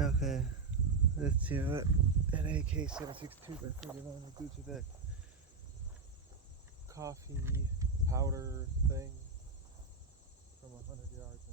Okay, let's see what an AK-762 by 39 will do to that coffee powder thing from 100 yards.